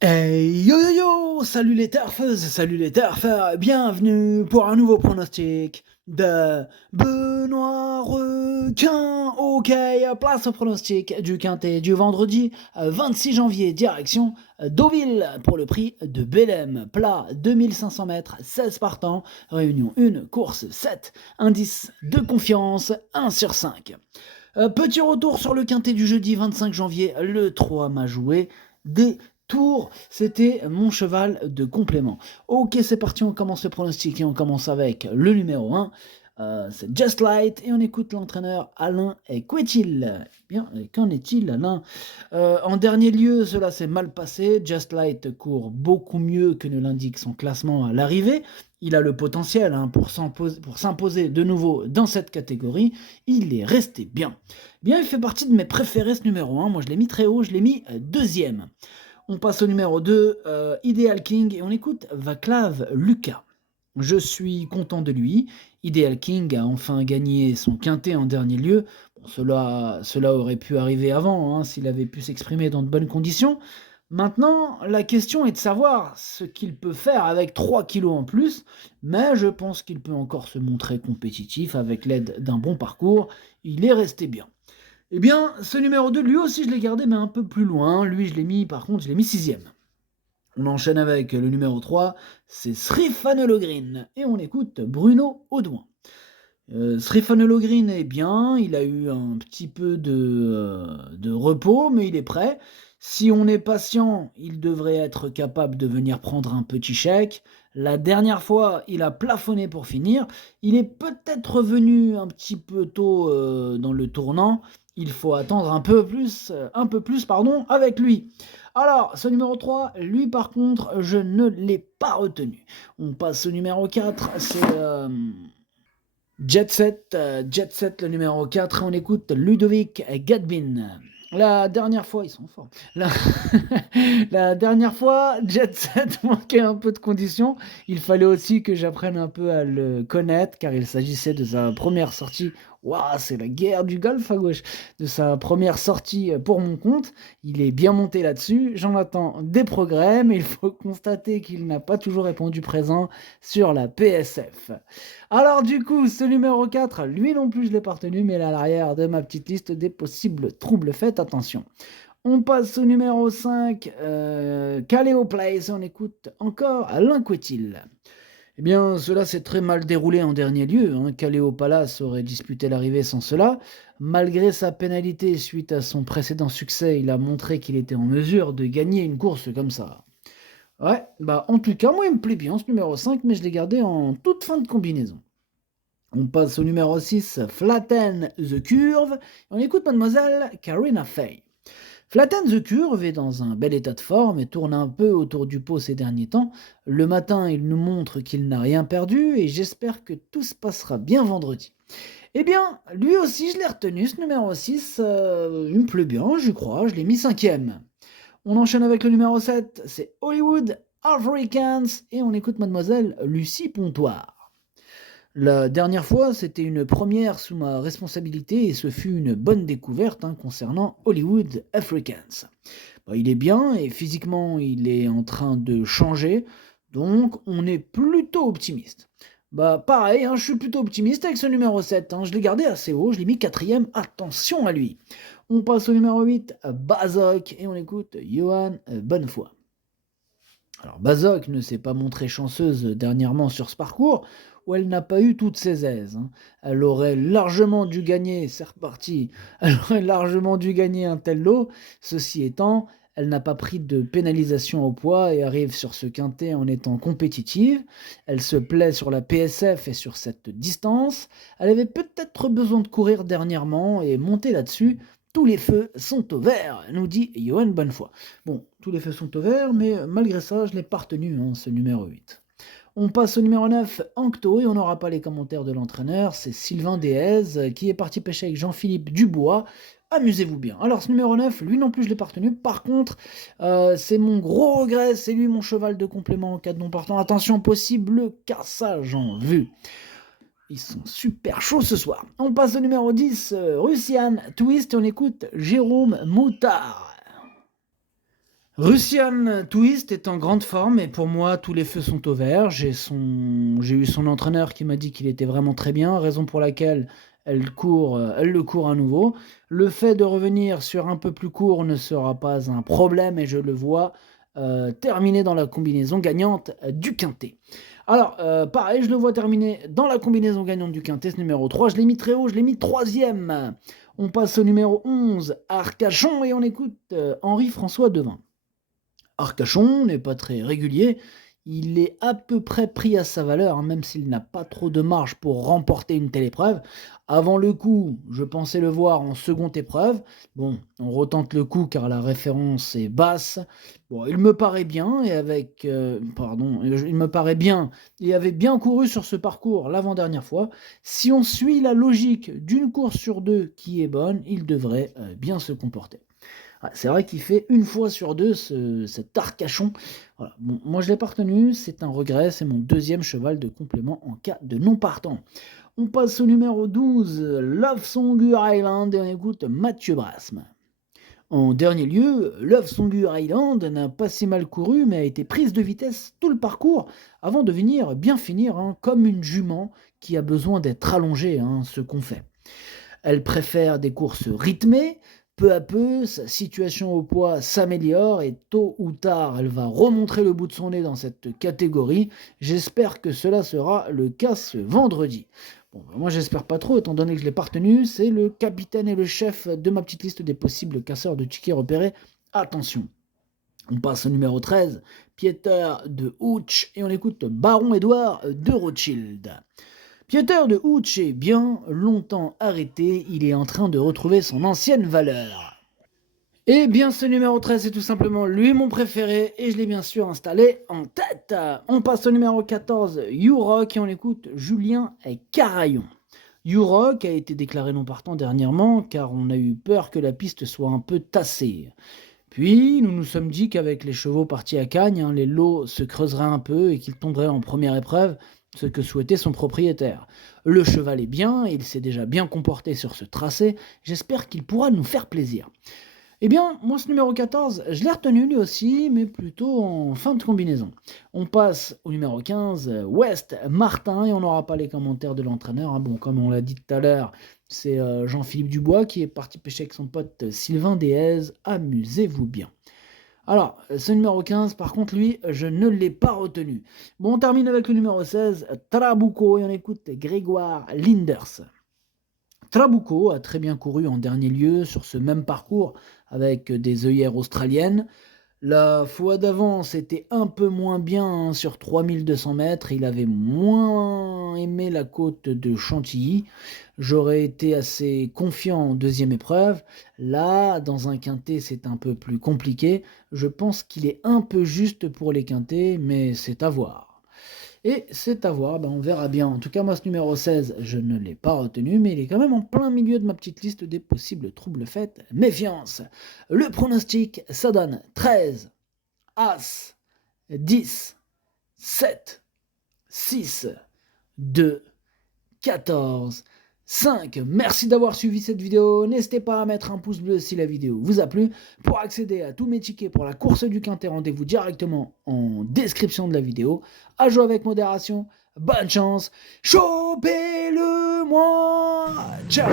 Hey yo yo yo! Salut les turfeuses, salut les turfeurs, bienvenue pour un nouveau pronostic de Benoît Requin. Ok, place au pronostic du quintet du vendredi 26 janvier, direction Deauville pour le prix de Bélem. Plat 2500 mètres, 16 partants, réunion 1, course 7, indice de confiance 1 sur 5. Petit retour sur le quintet du jeudi 25 janvier, le 3 m'a joué des tours, c'était mon cheval de complément. Ok, c'est parti, on commence le pronostic et on commence avec le numéro 1. C'est Just Light et on écoute l'entraîneur Alain Couetil. Bien, qu'en est-il Alain En dernier lieu, cela s'est mal passé. Just Light court beaucoup mieux que ne l'indique son classement à l'arrivée. Il a le potentiel pour s'imposer de nouveau dans cette catégorie. Il est resté bien. Bien, il fait partie de mes préférés ce numéro 1. Moi, je l'ai mis très haut, je l'ai mis deuxième. On passe au numéro 2, Ideal King, et on écoute Vaclav Lucas. Je suis content de lui. Ideal King a enfin gagné son quintet en dernier lieu. Bon, cela aurait pu arriver avant, s'il avait pu s'exprimer dans de bonnes conditions. Maintenant, la question est de savoir ce qu'il peut faire avec 3 kilos en plus, mais je pense qu'il peut encore se montrer compétitif avec l'aide d'un bon parcours. Il est resté bien. Eh bien, ce numéro 2, lui aussi, je l'ai gardé, mais un peu plus loin. Lui, par contre, je l'ai mis sixième. On enchaîne avec le numéro 3, c'est Srifanelogrin. Et on écoute Bruno Audouin. Srifanelogrin est bien, il a eu un petit peu de repos, mais il est prêt. Si on est patient, il devrait être capable de venir prendre un petit chèque. La dernière fois, il a plafonné pour finir. Il est peut-être revenu un petit peu tôt dans le tournant. Il faut attendre un peu plus, avec lui. Alors, ce numéro 3, lui par contre, je ne l'ai pas retenu. On passe au numéro 4, c'est Jet Set, le numéro 4, on écoute Ludovic Gadbin. La dernière fois, ils sont forts. La dernière fois, Jet Set manquait un peu de conditions. Il fallait aussi que j'apprenne un peu à le connaître, car il s'agissait de sa première sortie. Waouh, c'est la guerre du golf à gauche. De sa première sortie pour mon compte. Il est bien monté là-dessus. J'en attends des progrès, mais il faut constater qu'il n'a pas toujours répondu présent sur la PSF. Alors du coup, ce numéro 4, lui non plus je l'ai pas retenu, mais il est à l'arrière de ma petite liste des possibles troubles. Faites attention. On passe au numéro 5, Caléo Place, on écoute encore Alain Couetil. Eh bien, cela s'est très mal déroulé en dernier lieu. Caléo Palace aurait disputé l'arrivée sans cela. Malgré sa pénalité suite à son précédent succès, il a montré qu'il était en mesure de gagner une course comme ça. Ouais, bah en tout cas, moi il me plaît bien ce numéro 5, mais je l'ai gardé en toute fin de combinaison. On passe au numéro 6, Flatten the Curve. On écoute mademoiselle Karina Fay. Flatten the Curve est dans un bel état de forme et tourne un peu autour du pot ces derniers temps. Le matin, il nous montre qu'il n'a rien perdu et j'espère que tout se passera bien vendredi. Eh bien, lui aussi, je l'ai retenu, ce numéro 6. Il me plaît bien, j'y crois, je l'ai mis cinquième. On enchaîne avec le numéro 7, c'est Hollywood Africans et on écoute mademoiselle Lucie Pontoire. La dernière fois, c'était une première sous ma responsabilité et ce fut une bonne découverte concernant Hollywood Africans. Il est bien et physiquement il est en train de changer, donc on est plutôt optimiste. Pareil, je suis plutôt optimiste avec ce numéro 7, je l'ai gardé assez haut, je l'ai mis quatrième, attention à lui. On passe au numéro 8, Bazok, et on écoute Johan Bonnefoy. Alors Bazok ne s'est pas montrée chanceuse dernièrement sur ce parcours, où elle n'a pas eu toutes ses aises. Elle aurait largement dû gagner, c'est reparti, elle aurait largement dû gagner un tel lot. Ceci étant, elle n'a pas pris de pénalisation au poids et arrive sur ce quintet en étant compétitive. Elle se plaît sur la PSF et sur cette distance. Elle avait peut-être besoin de courir dernièrement et monter là-dessus. Tous les feux sont au vert, nous dit Johan Bonnefoy. Bon, tous les feux sont au vert, mais malgré ça, je ne l'ai pas retenu, ce numéro 8. On passe au numéro 9, Ancto, et on n'aura pas les commentaires de l'entraîneur, c'est Sylvain Déez, qui est parti pêcher avec Jean-Philippe Dubois. Amusez-vous bien. Alors ce numéro 9, lui non plus je l'ai pas retenu. Par contre, c'est mon gros regret, c'est lui mon cheval de complément en cas de non partant. Attention, possible cassage en vue. Ils sont super chauds ce soir. On passe au numéro 10, Russian Twist, et on écoute Jérôme Moutard. Russian Twist est en grande forme et pour moi tous les feux sont au vert. J'ai eu son entraîneur qui m'a dit qu'il était vraiment très bien, raison pour laquelle elle le court à nouveau. Le fait de revenir sur un peu plus court ne sera pas un problème et je le vois terminer dans la combinaison gagnante du quintet. Alors, pareil, je le vois terminer dans la combinaison gagnante du quintet, ce numéro 3. Je l'ai mis très haut, je l'ai mis troisième. On passe au numéro 11, Arcachon, et on écoute Henri-François Devin. Arcachon n'est pas très régulier, il est à peu près pris à sa valeur, hein, même s'il n'a pas trop de marge pour remporter une telle épreuve. Avant le coup, je pensais le voir en seconde épreuve. Bon, on retente le coup car la référence est basse. Bon, il me paraît bien il me paraît bien et avait bien couru sur ce parcours l'avant-dernière fois. Si on suit la logique d'une course sur deux qui est bonne, il devrait bien se comporter. Ah, c'est vrai qu'il fait une fois sur deux cet Arcachon. Voilà. Bon, moi, je ne l'ai pas retenu, c'est un regret, c'est mon deuxième cheval de complément en cas de non partant. On passe au numéro 12, Love Songur Island, et on écoute Mathieu Brasme. En dernier lieu, Love Songur Island n'a pas si mal couru, mais a été prise de vitesse tout le parcours avant de venir bien finir, hein, comme une jument qui a besoin d'être allongée, hein, ce qu'on fait. Elle préfère des courses rythmées. Peu à peu, sa situation au poids s'améliore et tôt ou tard, elle va remontrer le bout de son nez dans cette catégorie. J'espère que cela sera le cas ce vendredi. Bon, moi j'espère pas trop, étant donné que je l'ai pas retenu. C'est le capitaine et le chef de ma petite liste des possibles casseurs de tickets repérés. Attention. On passe au numéro 13, Pieter de Hooch, et on écoute Baron Édouard de Rothschild. Pieter de Hooch est bien longtemps arrêté, il est en train de retrouver son ancienne valeur. Eh bien, ce numéro 13 est tout simplement lui mon préféré et je l'ai bien sûr installé en tête. On passe au numéro 14, U-Rock, et on écoute Julien Carayon. U-Rock a été déclaré non partant dernièrement car on a eu peur que la piste soit un peu tassée. Puis, nous nous sommes dit qu'avec les chevaux partis à Cagnes, les lots se creuseraient un peu et qu'ils tomberaient en première épreuve, ce que souhaitait son propriétaire. Le cheval est bien, il s'est déjà bien comporté sur ce tracé, j'espère qu'il pourra nous faire plaisir. Eh bien, moi, ce numéro 14, je l'ai retenu lui aussi, mais plutôt en fin de combinaison. On passe au numéro 15, West Martin, et on n'aura pas les commentaires de l'entraîneur. Hein. Bon, comme on l'a dit tout à l'heure, c'est Jean-Philippe Dubois qui est parti pêcher avec son pote Sylvain Déez. Amusez-vous bien. Alors, ce numéro 15, par contre, lui, je ne l'ai pas retenu. Bon, on termine avec le numéro 16, Trabuco, et on écoute Grégoire Linders. Trabuco a très bien couru en dernier lieu sur ce même parcours avec des œillères australiennes. La fois d'avant, c'était un peu moins bien, hein, sur 3200 mètres. Il avait moins aimé la côte de Chantilly. J'aurais été assez confiant en deuxième épreuve. Là, dans un quintet, c'est un peu plus compliqué. Je pense qu'il est un peu juste pour les quintets, mais c'est à voir. Et c'est à voir, on verra bien. En tout cas, moi, ce numéro 16, je ne l'ai pas retenu, mais il est quand même en plein milieu de ma petite liste des possibles troubles faits. Méfiance. Le pronostic, ça donne 13, As, 10, 7, 6, 2, 14, 5. Merci d'avoir suivi cette vidéo. N'hésitez pas à mettre un pouce bleu si la vidéo vous a plu. Pour accéder à tous mes tickets pour la course du quintet, rendez-vous directement en description de la vidéo. À jouer avec modération. Bonne chance. Chopez-le moi. Ciao.